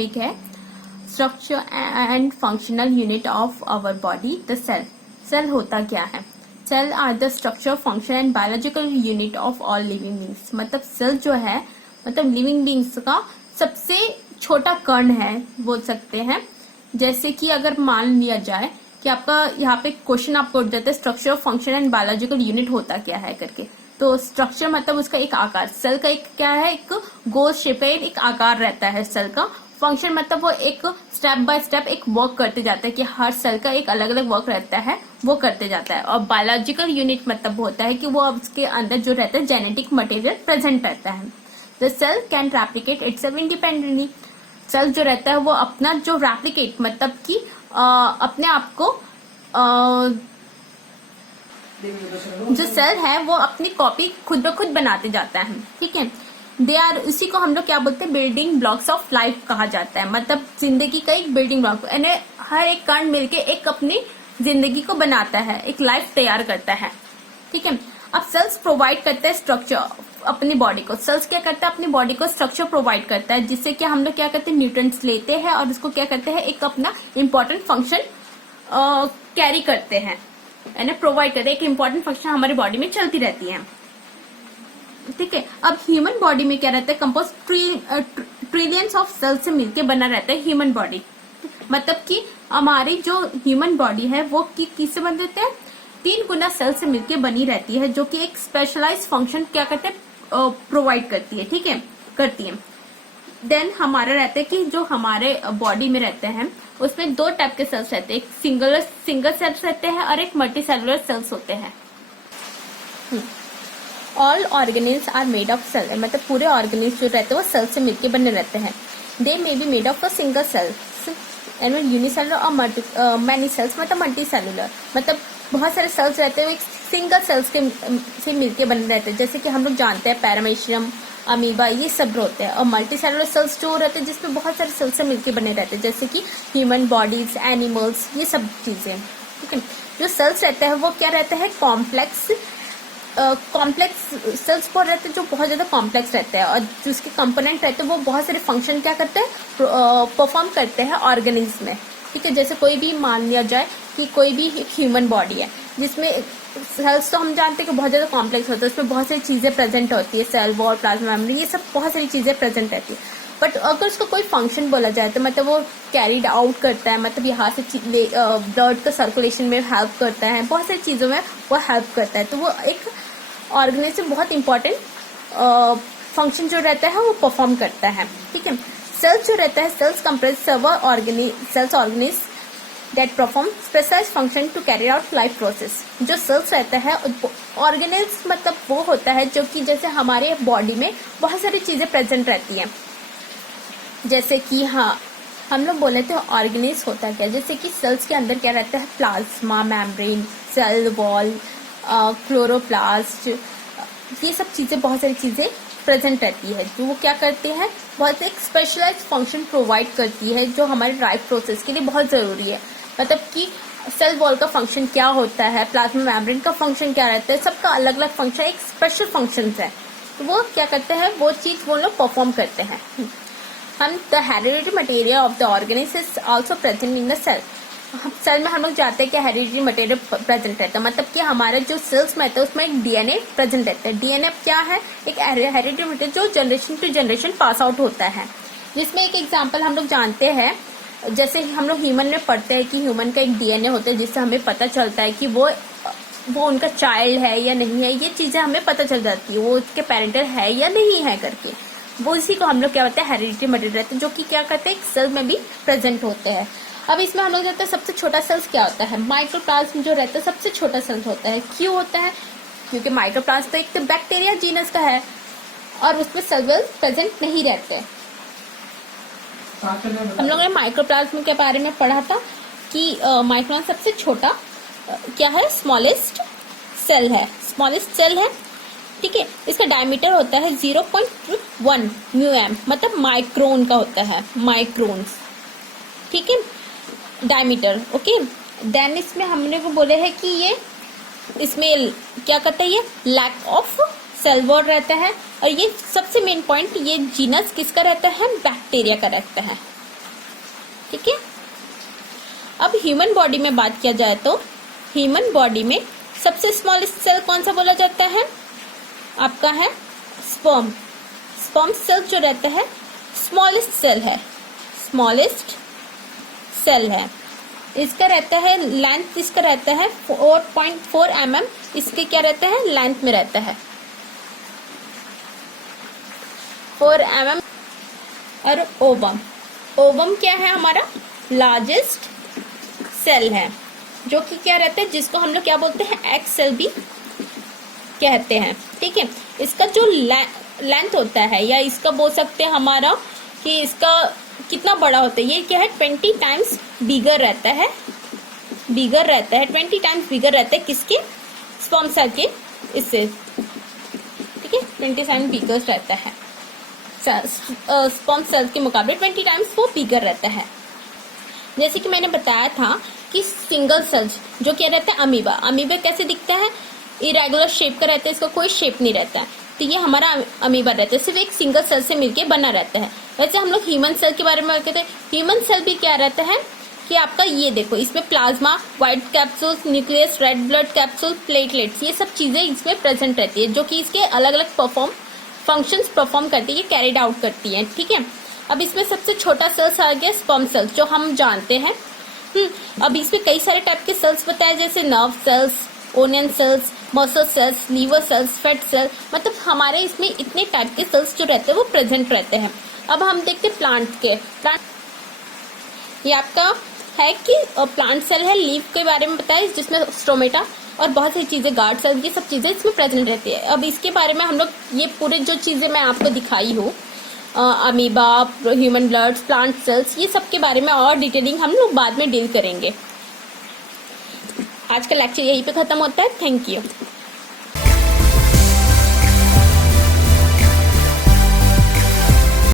Topic है structure and functional unit of our body, the cell. Cell होता क्या है? Cell are the structure, function and biological unit of all living beings. मतलब cell जो है मतलब लिविंग बींग्स का सबसे छोटा कण है बोल सकते हैं। जैसे कि अगर मान लिया जाए कि आपका यहाँ पे क्वेश्चन आपको उठ जाता है structure, function and biological unit होता क्या है करके, तो स्ट्रक्चर मतलब उसका एक आकार, सेल का एक क्या है, एक गोल शेप है, एक आकार रहता है सेल का। फंक्शन मतलब वो एक स्टेप बाय स्टेप एक वर्क करते जाता है कि हर सेल का एक अलग अलग वर्क रहता है, वो करते जाता है। और बायोलॉजिकल यूनिट मतलब होता है कि वो उसके अंदर जो रहता है जेनेटिक मटेरियल प्रेजेंट रहता है। The cell can replicate itself independently. Cell जो रहता है वो अपना जो रेप्लिकेट मतलब कि अपने आप को जो सेल है वो अपनी कॉपी खुद ब खुद बनाते जाता है। ठीक है, दे आर, इसी को हम लोग क्या बोलते हैं, बिल्डिंग ब्लॉक्स ऑफ लाइफ कहा जाता है। मतलब जिंदगी का एक बिल्डिंग ब्लॉक, यानी हर एक कण मिलके एक अपनी जिंदगी को बनाता है, एक लाइफ तैयार करता है। ठीक है, अब सेल्स प्रोवाइड करता है स्ट्रक्चर अपनी बॉडी को। सेल्स क्या करता है, अपनी बॉडी को स्ट्रक्चर प्रोवाइड करता है, जिससे कि हम लोग क्या करते हैं, न्यूट्रिएंट्स लेते हैं और उसको क्या करते हैं, एक अपना इम्पोर्टेंट फंक्शन कैरी करते हैं, यानी प्रोवाइड करते हैं। एक इम्पोर्टेंट फंक्शन हमारी बॉडी में चलती रहती है। ठीक है, अब ह्यूमन बॉडी में क्या रहता है, कंपोज ट्रिलियंस ऑफ सेल्स से मिलकर बना रहता है ह्यूमन बॉडी। मतलब कि हमारी जो ह्यूमन बॉडी है वो किससे बन रहते हैं, 3 गुना सेल से मिलकर बनी रहती है, जो कि एक स्पेशलाइज फंक्शन क्या करते हैं, प्रोवाइड करती है। ठीक है, करती है। देन हमारा रहता है कि जो हमारे बॉडी में रहते हैं उसमें 2 टाइप के सेल्स रहते हैं, एक सिंगल सेल्स रहते हैं और एक मल्टी सेलुलर सेल्स होते हैं। All organelles are made of cell, मतलब पूरे ऑर्गेनिल्स जो रहते हैं वो सेल से मिलकर बने रहते हैं। They may be made of a single cells and unicellular और मैनी सेल्स, मतलब मल्टी सेलुलर, मतलब बहुत सारे सेल्स रहते हैं एक सिंगल सेल्स के से मिलके बने रहते हैं। जैसे कि हम लोग जानते हैं पैरामीशियम, अमीबा, ये सब होते हैं। और मल्टी सेलुलर सेल्स जो रहते हैं जिसमें बहुत सारे सेल्स से मिलके बने रहते हैं, जैसे कि ह्यूमन बॉडीज, एनिमल्स, ये सब चीजें। ठीक है, जो सेल्स रहते हैं वो क्या रहते हैं, कॉम्प्लेक्स सेल्स पर रहते हैं जो बहुत ज्यादा कॉम्प्लेक्स रहते हैं, और जो उसके कंपोनेंट रहते हैं वो बहुत सारे फंक्शन क्या करते हैं, परफॉर्म करते हैं ऑर्गेनिज्म में। ठीक है, जैसे कोई भी मान लिया जाए कि कोई भी एक ह्यूमन बॉडी है जिसमें सेल्स तो हम जानते हैं कि बहुत ज्यादा कॉम्प्लेक्स होता है, उसमें बहुत सारी चीजें प्रेजेंट होती है, सेल वॉल, प्लाज्मा मेम्ब्रेन, ये सब बहुत सारी चीजें प्रेजेंट रहती है। बट अगर उसका कोई फंक्शन बोला जाए तो मतलब वो कैरीड आउट करता है, मतलब यहाँ से ब्लड का सर्कुलेशन में हेल्प करता है, बहुत सारी चीजों में वो हेल्प करता है। तो वो एक ऑर्गेनिज्म बहुत इंपॉर्टेंट फंक्शन जो रहता है वो परफॉर्म करता है। ठीक है, सेल्स जो रहता है, cells compress cells organism that perform specialized function to carry out life process। जो सेल्स रहता है ऑर्गेनिज्म मतलब वो होता है जो कि जैसे हमारे बॉडी में बहुत सारी चीजें प्रेजेंट रहती हैं। जैसे कि हाँ हम लोग बोले थे ऑर्गेनिज्म होता क्या, जैसे कि सेल्स के अंदर क्या रहता है, plasma membrane, cell wall, chloroplast, ये सब चीजें, बहुत सारी चीजें प्रेजेंट रहती है, जो वो क्या करती है, बहुत एक स्पेशलाइज फंक्शन प्रोवाइड करती है जो हमारे लाइफ प्रोसेस के लिए बहुत जरूरी है। मतलब कि सेल वॉल का फंक्शन क्या होता है, प्लाज्मा मेम्ब्रेन का फंक्शन क्या रहता है, सबका अलग अलग फंक्शन, एक स्पेशल फंक्शन है, तो वो क्या करते हैं, वो चीज वो लोग परफॉर्म करते हैं। हम the hereditary material of the organism is also present in the cell. Cell में हम लोग जानते हैं कि हेरिडिटरी मटेरियल प्रेजेंट रहता है, मतलब कि हमारे जो सेल्स में रहता है उसमें एक डीएनए प्रेजेंट रहता है। डीएनए क्या है, एक हेरिडिटरी मटेरियल जो generation to generation pass out होता है, जिसमें एक एग्जांपल हम लोग जानते हैं, जैसे हम लोग ह्यूमन में पढ़ते हैं कि ह्यूमन का एक डीएनए होता है जिससे हमें पता चलता है कि वो उनका चाइल्ड है या नहीं है, ये चीजें हमें पता चल जाती है, वो उसके पेरेंटल है या नहीं है करके। वो इसी को हम लोग क्या बोलते हैं, हेरिडिटरी मटेरियल रहते हैं, जो कि क्या करते हैं, एक सेल में भी प्रेजेंट होते हैं। अब इसमें हम लोग जानते हैं सबसे छोटा सेल्स क्या होता है, माइक्रोप्लाज्म जो रहता है सबसे छोटा सेल होता है। क्यों होता है, क्योंकि माइक्रोप्लाज्म तो एक तो बैक्टीरिया जीनस का है और उसमें सेल प्रेजेंट नहीं रहते। हम लोगों ने माइक्रोप्लाज्म के बारे में पढ़ा था कि माइक्रोप्लाज्म सबसे छोटा क्या है, स्मॉलेस्ट सेल है, स्मॉलेस्ट सेल है। ठीक है, इसका डायमीटर होता है 0.1 म्यूएम, मतलब माइक्रोन का होता है, माइक्रोन। ठीक है, डायमीटर। ओके, देन इसमें हमने को बोले है कि ये इसमें क्या करता है, ये लैक ऑफ सेल वॉल रहता है, और ये सबसे मेन पॉइंट, ये जीनस किसका रहता है, बैक्टीरिया का रहता है। ठीक है। अब ह्यूमन बॉडी में बात किया जाए तो ह्यूमन बॉडी में सबसे स्मॉलेस्ट सेल कौन सा बोला जाता है? आपका है स्पर्म। स्पर्म सेल जो रहता है स्मॉलेस्ट सेल है, स्मॉलेस्ट सेल है। इसका रहता है लेंथ, इसका रहता है 4.4 mm। इसके क्या रहता है? लेंथ में रहता है 4 mm। और ओवम, ओवम क्या है? हमारा लार्जेस्ट सेल है, जो कि क्या रहता है, जिसको हम लोग क्या बोलते हैं? एग सेल भी कहते हैं। ठीक है। इसका जो लेंथ होता है, या इसका बोल सकते हैं हमारा कि इसका कितना बड़ा होता है, ये क्या है? 20 टाइम्स बिगर रहता है, बिगर रहता है 20 टाइम्स बिगर रहता है किसके? स्पर्म सेल के, इससे। ठीक है, 20 टाइम्स बिगर रहता है स्पर्म सेल के मुकाबले, 20 टाइम्स वो बिगर रहता है। जैसे कि मैंने बताया था कि सिंगल सेल्स जो क्या रहता है? अमीबा। अमीबा कैसे दिखता है? इरेगुलर शेप का रहता है, इसका कोई शेप नहीं रहता है। तो ये हमारा अमीबा रहता है, सिर्फ एक सिंगल सेल से मिलके बना रहता है। वैसे हम लोग ह्यूमन सेल के बारे में कहते हैं। ह्यूमन सेल भी क्या रहता है कि आपका ये देखो, इसमें plasma, white capsules, nucleus, red blood capsule, platelets, ये सब चीजें इसमें प्रेजेंट रहती है, जो कि इसके अलग अलग फंक्शंस परफॉर्म करती है, कैरिड आउट करती है। ठीक है। अब इसमें सबसे छोटा सेल्स आ गया स्पर्म सेल्स, जो हम जानते हैं। अब इसमें कई सारे टाइप के सेल्स बताए, जैसे nerve cells, onion cells, muscle cells, liver cells, fat cell, मतलब हमारे इसमें इतने टाइप के सेल्स जो रहते हैं वो प्रेजेंट रहते हैं। अब हम देखते हैं प्लांट के। प्लांट ये आपका है कि प्लांट सेल है, लीफ के बारे में बताया, जिसमें स्टोमेटा और बहुत सारी चीजें, गार्ड सेल, ये सब चीजें इसमें प्रेजेंट रहती है। अब इसके बारे में हम लोग ये पूरे जो चीजें मैं आपको दिखाई हूँ, amoeba, human blood, plant cells, ये सब के बारे में और डिटेलिंग हम लोग बाद में डील करेंगे। आज का लेक्चर यहीं पे खत्म होता है। Thank you.